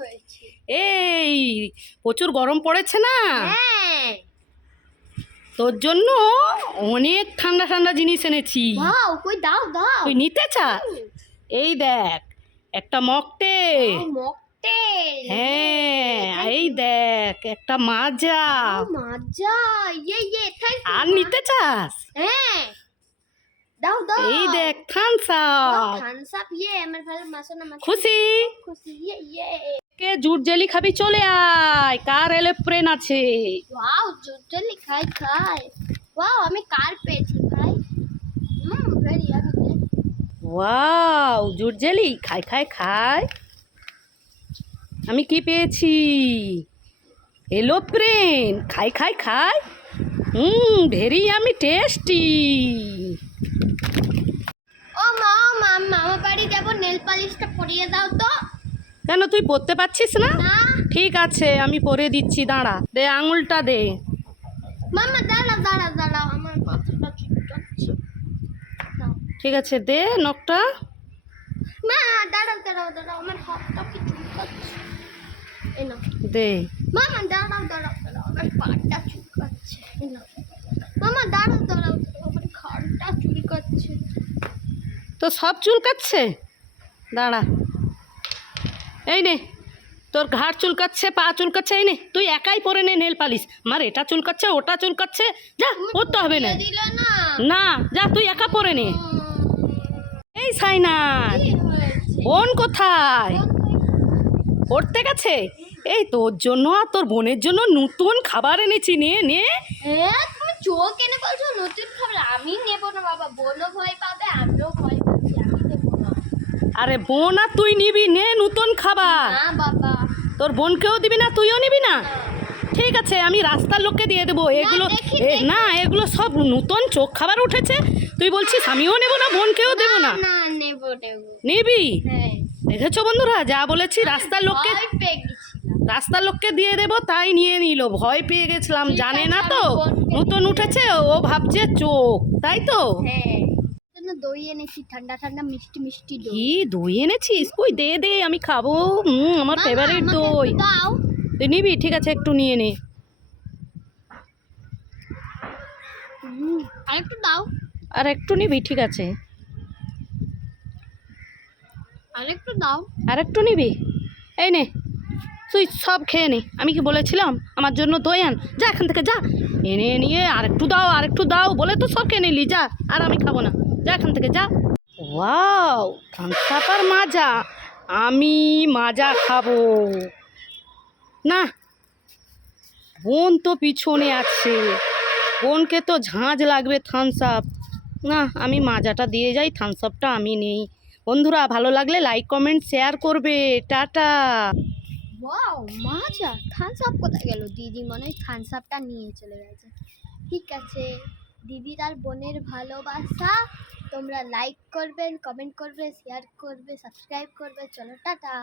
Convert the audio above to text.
হয়েছে? এই প্রচুর গরম পড়েছে না? হ্যাঁ। তোর জন্য অনেক ঠান্ডা ঠান্ডা জিনিস এনেছি। দাও দাও। তুই নিতে চাস? এই দেখ একটা মকটেল। মকটেল। হ্যাঁ এই দেখ একটা মাজা। মজা। ইয়ে ইয়ে আর নিতে চাস? হ্যাঁ। দাও দাও এই দেখ থামস আপ থামস আপ ইয়ে আমার ভালো মাসো না মাসো খুশি খুশি ইয়ে ইয়ে কে জুট জেলি খাবি? চলে আয়। কার এলোপ্রেন আছে? ওয়াও জুটলি খাই খাই। ওয়াও আমি কার পেয়েছি ভাই? হুম ভেরি ইয়ামি ওয়াও জুট জেলি খাই খাই খাই। আমি কি পেয়েছি? এলোপ্রেন খাই খাই খাই। হুম ভেরি আমি টেস্টি। ও মা মা মামা বাড়ি যাব নেল পালিশটা পরিয়ে দাও তো। কেন তুই পড়তে পারছিস না? ঠিক আছে আমি পরে দিচ্ছি দাঁড়া। দে আঙুলটা দে। মামা দাঁড়া দাঁড়া দাঁড়া আমার মাথাটা চুলকাচ্ছে ঠিক আছে দে নখটা। মা দাঁড়াও দাঁড়াও দাঁড়াও আমার হাতটা কি চুলকাচ্ছে? দে। মামা দাঁড়াও দাঁড়াও দাঁড়াও আমার পাটা চুলকাচ্ছে এই নাও। মামা দাঁড়াও দাঁড়াও দাঁড়াও আমার ঘাড়টা চুলকাচ্ছে তো সব চুলকাচ্ছে? দাঁড়া। এই নে, তোর ঘাড় চুলকাচ্ছে, পা চুলকাচ্ছে, এই নে, তুই একাই পরে নে নেল পালিশ। মার, এটা চুলকাচ্ছে, ওটা চুলকাচ্ছে, যা পরতে হবে না। না, যা, তুই একা পরে নে। এই হয়েছে বোন কোথায়? পড়তে গেছে? এই তোর জন্য আর তোর বোনের জন্য নতুন খাবার এনেছি, নে নে। চোখ এনে বলছো নতুন খাবার? আমি নেব না বাবা, বোনও ভয় পাবে, আমিও ভয় পাচ্ছি আমি নেব না আরে বোন আর তুই নিবি নে নতুন খাবার। তোর বোনকেও দিবি না তুইও নিবি না? ঠিক আছে আমি রাস্তার লোককে দিয়ে দেবো। এগুলো না এগুলো সব নতুন চোখ খাবার উঠেছে। তুই বলছিস আমিও নেব না বোনকেও দেবো না? নেব হ্যাঁ। দেখেছ বন্ধুরা যা বলেছি রাস্তার লোককে রাস্তার লোককে দিয়ে দেবো তাই নিয়ে নিল ভয় পেয়ে গেছিলাম জানে না তো? নতুন উঠেছে ও ভাবছে চোখ তাই তো? হ্যাঁ। দই এনেছি ঠান্ডা ঠান্ডা মিষ্টি মিষ্টি দই। কি দই এনেছিস? কই দে দে আমি খাব। হুম আমার ফেভারিট দই। দাও। তুই নিবি? ঠিক আছে একটু নিয়ে নে। হুম, আরেকটু দাও। আর একটু নিবি? ঠিক আছে। আরেকটু দাও। আর একটু নিবি? এই নে তুই সব খেয়ে নে। আমি কি বলেছিলাম? আমার জন্য দই আন। যা এখান থেকে যা। এনে নিয়ে আর একটু দাও আর একটু দাও। বলে তো সব খেয়ে নিলি যা। আর আমি খাব না। যা, এখান থেকে যা। ওয়াও থামসাপার মাজা। আমি মাজা খাব। না, বোন তো পিছনে আছে। বোনকে তো ঝাঁঝ লাগবে থামস আপ না, আমি মাজাটা দিয়ে যাই থামস আপটা আমি নেই। বন্ধুরা, ভালো লাগলে লাইক কমেন্ট শেয়ার করবে। টাটা। ওয়াও, মাজা। থামস আপ কোথায় গেল? দিদি মনে হয় থামস আপটা নিয়ে চলে গেছে। ঠিক আছে। দিদির আর বোনের ভালোবাসা। তোমরা লাইক করবেন কমেন্ট করবে শেয়ার করবে সাবস্ক্রাইব করবে। চলো, টাটা।